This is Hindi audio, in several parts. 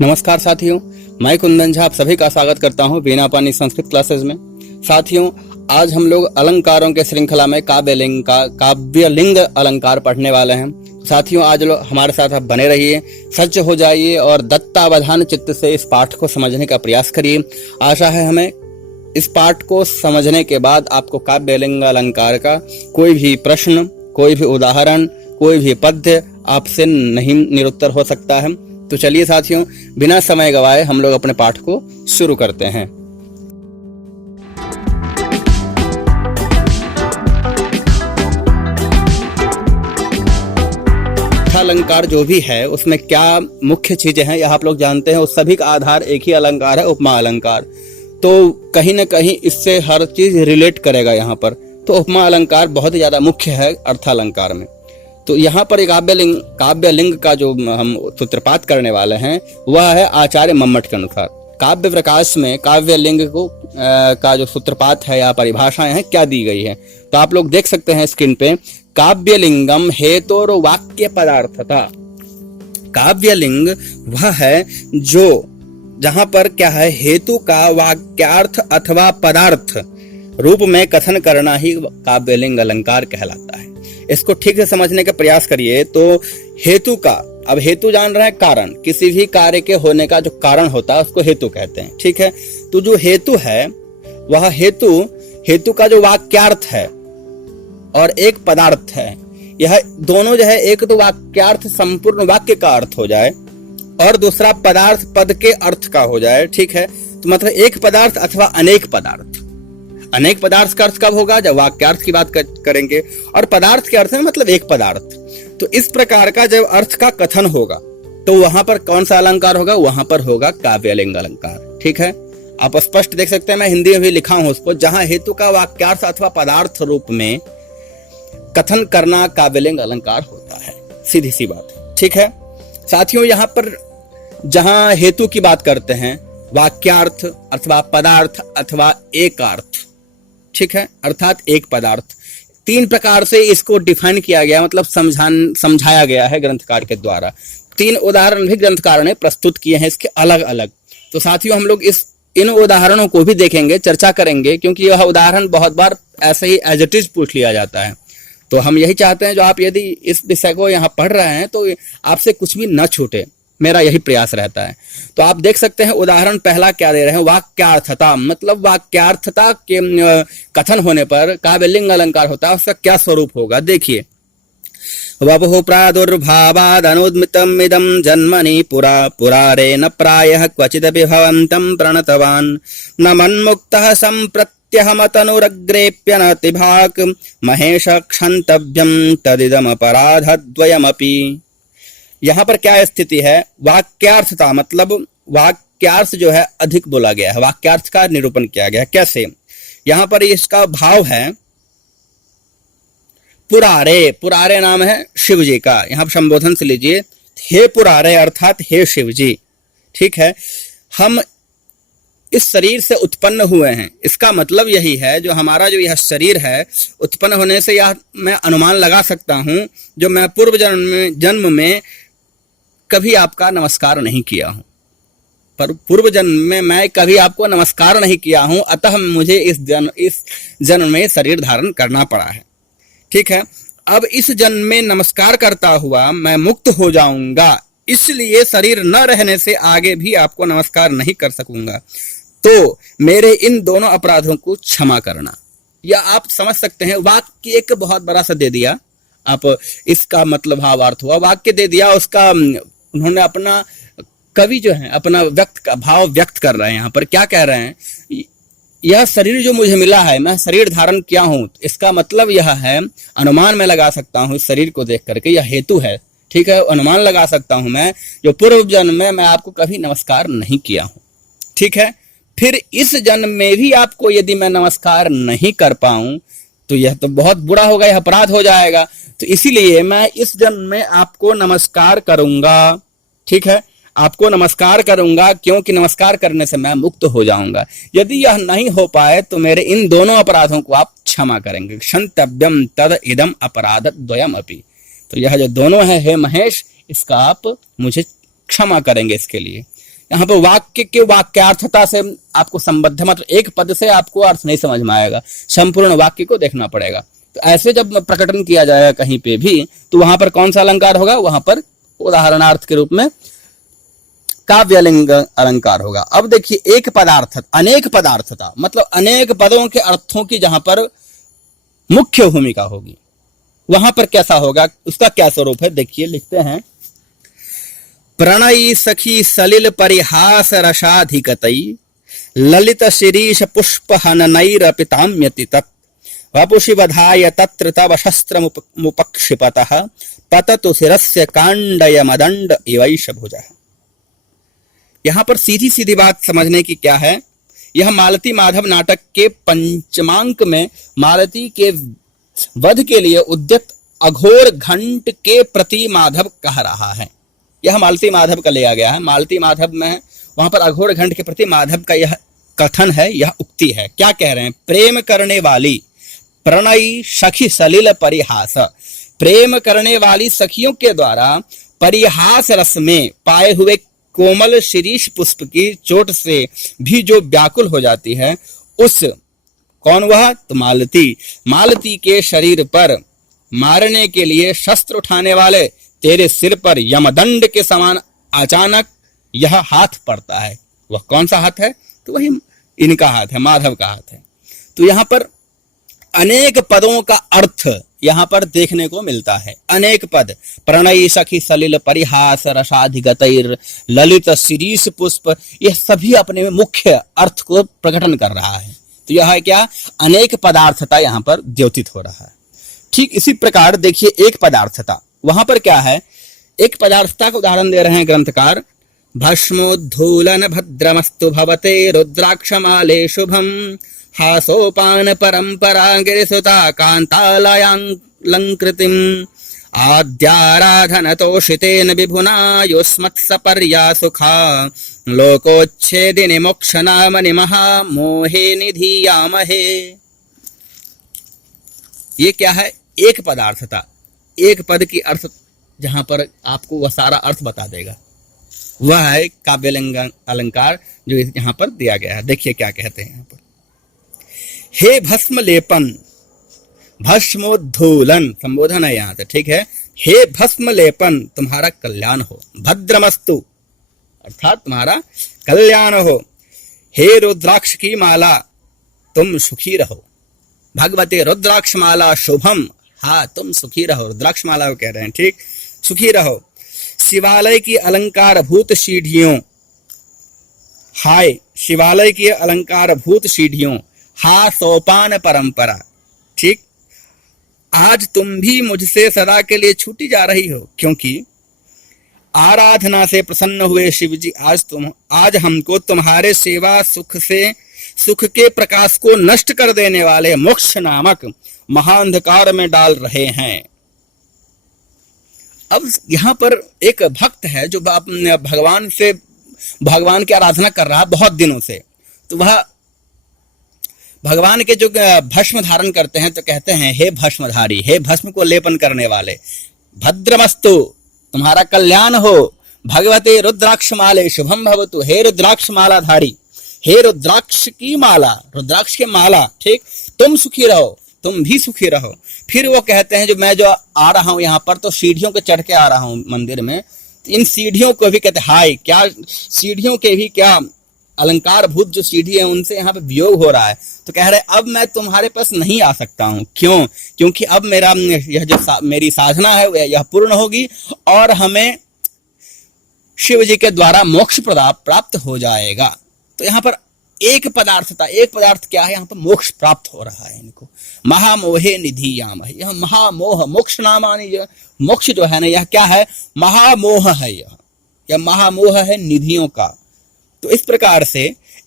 नमस्कार साथियों, मैं कुंदन झा आप सभी का स्वागत करता हूं बीना पानी संस्कृत क्लासेस में। साथियों, आज हम लोग अलंकारों के श्रृंखला में काव्यलिंग अलंकार पढ़ने वाले हैं। साथियों, आज लोग हमारे साथ आप बने रहिए, सज्ज हो जाइए और दत्तावधान चित्त से इस पाठ को समझने का प्रयास करिए। आशा है हमें इस पाठ को समझने के बाद आपको काव्यलिंग अलंकार का कोई भी प्रश्न, कोई भी उदाहरण, कोई भी पद्य आपसे नहीं निरुत्तर हो सकता है। तो चलिए साथियों, बिना समय गवाए हम लोग अपने पाठ को शुरू करते हैं। अलंकार जो भी है उसमें क्या मुख्य चीजें हैं, यह आप लोग जानते हैं। उस सभी का आधार एक ही अलंकार है, उपमा अलंकार। तो कहीं न कहीं इससे हर चीज रिलेट करेगा यहाँ पर। तो उपमा अलंकार बहुत ही ज्यादा मुख्य है अर्थालंकार में। तो यहाँ पर एक काव्यलिंग का जो हम सूत्रपात करने वाले हैं वह है आचार्य मम्मट के अनुसार। काव्य प्रकाश में काव्यलिंग को का जो सूत्रपात है या परिभाषाएं हैं क्या दी गई है, तो आप लोग देख सकते हैं स्क्रीन पे। काव्यलिंगम हेतोर वाक्य पदार्थता। काव्यलिंग वह है जो जहां पर क्या है, हेतु का वाक्यार्थ अथवा पदार्थ रूप में कथन करना ही काव्यलिंग अलंकार कहलाता है। इसको ठीक से समझने का प्रयास करिए। तो हेतु का, अब हेतु जान रहे हैं कारण, किसी भी कार्य के होने का जो कारण होता है उसको हेतु कहते हैं, ठीक है। तो जो हेतु है वह हेतु का जो वाक्यार्थ है और एक पदार्थ है, यह दोनों जो है, एक तो वाक्यार्थ संपूर्ण वाक्य का अर्थ हो जाए और दूसरा पदार्थ पद के अर्थ का हो जाए, ठीक है। तो मतलब एक पदार्थ अथवा अनेक पदार्थ। अनेक पदार्थ का अर्थ कब होगा, जब वाक्यार्थ की बात करेंगे, और पदार्थ के अर्थ में मतलब एक पदार्थ। तो इस प्रकार का जब अर्थ का कथन होगा तो वहां पर कौन सा अलंकार होगा, वहां पर होगा काव्यलिंग अलंकार, ठीक है। आप स्पष्ट देख सकते हैं, मैं हिंदी में भी लिखा हूं उसको, जहां हेतु का वाक्यार्थ अथवा पदार्थ रूप में कथन करना काव्यलिंग अलंकार होता है। सीधी सी बात, ठीक है। साथियों, यहाँ पर जहां हेतु की बात करते हैं, वाक्यार्थ अथवा पदार्थ अथवा एकार्थ, ठीक है, अर्थात एक पदार्थ, तीन प्रकार से इसको डिफाइन किया गया, मतलब समझाया गया है ग्रंथकार के द्वारा। तीन उदाहरण भी ग्रंथकार ने प्रस्तुत किए हैं इसके अलग अलग। तो साथियों, हम लोग इन उदाहरणों को भी देखेंगे, चर्चा करेंगे, क्योंकि यह उदाहरण बहुत बार ऐसे ही एज इट इज पूछ लिया जाता है। तो हम यही चाहते हैं, जो आप यदि इस विषय को यहाँ पढ़ रहे हैं तो आपसे कुछ भी न छूटे, मेरा यही प्रयास रहता है। तो आप देख सकते हैं उदाहरण पहला क्या दे रहे हैं, वाक्यार्थता, मतलब वाक्यार्थता के कथन होने पर काव्यलिंग अलंकार होता है, उसका क्या स्वरूप होगा, देखिए। वपुः प्रादुर्भावाद् अनुद्मितम् इदं जन्मनि पुरा पुरारे न प्रायः क्वचिदपि भवन्तं प्रणतवान् न मन्मुक्तः सम्प्रत्यहमतनुरग्रेप्यनतिभाक् महेश क्षन्तव्यं तदिदमपराधद्वयमपि। यहाँ पर क्या स्थिति है, वाक्यार्थता मतलब वाक्यार्थ जो है अधिक बोला गया है, वाक्यार्थ का निरूपण किया गया है। कैसे, यहाँ पर इसका भाव है पुरारे। पुरारे नाम है शिव जी का, यहाँ पर संबोधन से लीजिए, हे पुरारे अर्थात हे शिव जी, ठीक है। हम इस शरीर से उत्पन्न हुए हैं, इसका मतलब यही है, जो हमारा जो यह शरीर है उत्पन्न होने से यह मैं अनुमान लगा सकता हूं, जो मैं पूर्व जन्म में कभी आपका नमस्कार नहीं किया हूं, पर पूर्व जन्म में मैं कभी आपको नमस्कार नहीं किया हूं, अतः मुझे इस जन्म में शरीर धारण करना पड़ा है, ठीक है। अब इस जन्म में नमस्कार करता हुआ मैं मुक्त हो जाऊंगा, इसलिए शरीर न रहने से आगे भी आपको नमस्कार नहीं कर सकूंगा। तो मेरे इन दोनों अपराधों को क्षमा करना। या आप समझ सकते हैं, वाक्य एक बहुत बड़ा सा दे दिया, आप इसका मतलब भावार्थ हुआ, वाक्य दे दिया, उसका उन्होंने अपना, कवि जो है अपना भाव व्यक्त कर रहे हैं। यहाँ पर क्या कह रहे हैं, यह शरीर जो मुझे मिला है, मैं शरीर धारण किया हूं, इसका मतलब यह है, अनुमान में लगा सकता हूं इस शरीर को देख करके, यह हेतु है, ठीक है। अनुमान लगा सकता हूं मैं, जो पूर्व जन्म में मैं आपको कभी नमस्कार नहीं किया हूं, ठीक है। फिर इस जन्म में भी आपको यदि मैं नमस्कार नहीं कर पाऊं तो यह तो बहुत बुरा होगा, यह अपराध हो जाएगा। तो इसीलिए मैं इस जन्म में आपको नमस्कार करूंगा, ठीक है, आपको नमस्कार करूंगा, क्योंकि नमस्कार करने से मैं मुक्त हो जाऊंगा। यदि यह नहीं हो पाए तो मेरे इन दोनों अपराधों को आप क्षमा करेंगे। क्षन्तव्यम तद इदम अपराध द्वयम अपि। तो यह जो दोनों है, हे महेश, इसका आप मुझे क्षमा करेंगे इसके लिए। यहाँ पर वाक्य के वाक्यार्थता से आपको संबद्ध, मतलब एक पद से आपको अर्थ नहीं समझ में आएगा, संपूर्ण वाक्य को देखना पड़ेगा। तो ऐसे जब प्रकटन किया जाएगा कहीं पे भी, तो वहां पर कौन सा अलंकार होगा? वहां पर उदाहरणार्थ के रूप में काव्यलिंग अलंकार होगा। अब देखिए, एक पदार्थ अनेक पदार्थता, मतलब अनेक पदों के अर्थों की जहां पर मुख्य भूमिका होगी, वहां पर कैसा होगा, उसका क्या स्वरूप है? देखिए, लिखते हैं, प्रणयी सखी सलिल परिहास रसाधिकतई ललित शिरीष पुष्प हननैरपिताम्यति तत् वपुषि बधाय तत्र तव शस्त्र मुपक्षिपतः पततु शिरस्य कांडय मदंड इवैष भुजः। यहां पर सीधी सीधी बात समझने की क्या है, यह मालती माधव नाटक के पंचमांक में मालती के वध के लिए उद्यत अघोर घंट के प्रति माधव कह रहा है। यह मालती माधव का लिया गया है। मालती माधव में वहां पर अघोर घंट के प्रति माधव का यह कथन है, यह उक्ति है। क्या कह रहे हैं? प्रेम करने वाली प्रणयी सखी सलिल परिहास, प्रेम करने वाली सखियों के द्वारा परिहास रस में पाए हुए कोमल शिरीष पुष्प की चोट से भी जो व्याकुल हो जाती है, उस कौन वह? तो मालती, मालती के शरीर पर मारने के लिए शस्त्र उठाने वाले तेरे सिर पर यमदंड के समान अचानक यह हाथ पड़ता है। वह कौन सा हाथ है? तो वही इनका हाथ है, माधव का हाथ है। तो यहां पर अनेक पदों का अर्थ यहां पर देखने को मिलता है। अनेक पद, प्रणयी सखी सलिल परिहास रसाधिगतैर ललित शिरीष पुष्प, यह सभी अपने में मुख्य अर्थ को प्रकटन कर रहा है। तो यह है क्या? अनेक पदार्थता यहां पर द्योतित हो रहा है। ठीक इसी प्रकार देखिए, एक पदार्थता, वहां पर क्या है? एक पदार्थता का उदाहरण दे रहे हैं ग्रंथकार, भस्मोद्धूलन भद्रमस्तु भवते रुद्राक्षमाले शुभम हासोपान परंपरा गिरिसुता कांतालयांकृतिम आद्याराधन तोषितेन विभुना युष्मत्सपर्या सुखा लोकोच्छेदिनि मोक्ष नाम निमहा मोहे निधीयामहे। ये क्या है? एक पदार्थता, एक पद की अर्थ जहां पर आपको वह सारा अर्थ बता देगा, वह है काव्यलिंग अलंकार जो यहां पर दिया गया है। देखिए क्या कहते हैं यहां पर, हे भस्म लेपन, भस्मोद्धूलन संबोधन है यहां से, ठीक है। हे भस्म लेपन, तुम्हारा कल्याण हो, भद्रमस्तु अर्थात तुम्हारा कल्याण हो। हे रुद्राक्ष की माला, तुम सुखी रहो। भगवते रुद्राक्ष माला शुभम, हाँ तुम सुखी रहो, रुद्राक्ष माला को कह रहे हैं, ठीक, सुखी रहो। शिवालय की अलंकार भूत सीढ़ियों, हाय शिवालय की अलंकार भूत सीढ़ियों, हा सोपान परंपरा, ठीक, आज तुम भी मुझसे सदा के लिए छूटी जा रही हो, क्योंकि आराधना से प्रसन्न हुए शिव जी आज हमको तुम्हारे सेवा सुख के प्रकाश को नष्ट कर देने वाले मोक्ष नामक महाअंधकार में डाल रहे हैं। अब यहां पर एक भक्त है जो भगवान की आराधना कर रहा बहुत दिनों से, तो वह भगवान के जो भस्म धारण करते हैं तो कहते हैं, हे भस्मधारी, हे भस्म को लेपन करने वाले, भद्रमस्तु तुम्हारा कल्याण हो, भगवते रुद्राक्ष माले शुभम भवतु, हे रुद्राक्ष मालाधारी, हे रुद्राक्ष की माला, रुद्राक्ष की माला, ठीक, तुम सुखी रहो, तुम भी सुखी रहो। फिर वो कहते हैं, मैं जो आ रहा हूं यहाँ पर, तो सीढ़ियों के चढ़ के आ रहा हूं मंदिर में, तो इन सीढ़ियों को भी कहते हैं, हाय क्या सीढ़ियों के भी क्या अलंकार भूत जो सीढ़ी है उनसे यहाँ पे वियोग हो रहा है। तो कह रहे अब मैं तुम्हारे पास नहीं आ सकता हूँ, क्यों? क्योंकि अब यह जो मेरी साधना है यह पूर्ण होगी और हमें शिव जी के द्वारा मोक्ष प्राप्त हो जाएगा। तो यहाँ पर एक पदार्थता, एक पदार्थ क्या है? यहाँ पर मोक्ष प्राप्त हो रहा है इनको। महामोहे निधियाम है, यह महामोह, मोक्ष नामानी, मोक्ष जो है ना, यह क्या है? महामोह है, यह महामोह है निधियों का। तो इस प्रकार से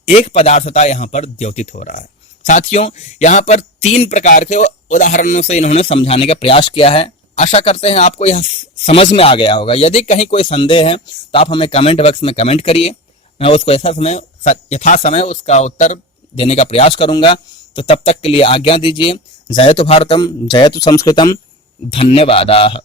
एक पदार्थता यहाँ पर द्योतित हो रहा है। साथियों, यहाँ पर 3 प्रकार के उदाहरणों से इन्होंने समझाने का प्रयास किया है। आशा करते हैं आपको यह समझ में आ गया होगा। यदि कहीं कोई संदेह है तो आप हमें कमेंट बॉक्स में कमेंट करिए, मैं उसको यथा समय उसका उत्तर देने का प्रयास करूंगा। तो तब तक के लिए आज्ञा दीजिए। जयतु भारतम, जयतु संस्कृतम, धन्यवादाः।